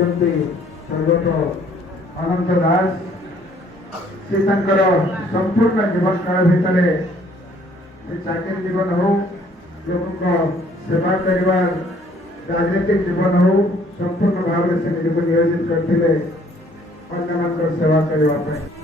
होती स्वर्गत अनंत दास से संपूर्ण जीवन काल भितर चाकरी जीवन हो लोक सेवा कर राजनीतिक जीवन हो संपूर्ण भाव से निजक नियोजित करते सेवा करने।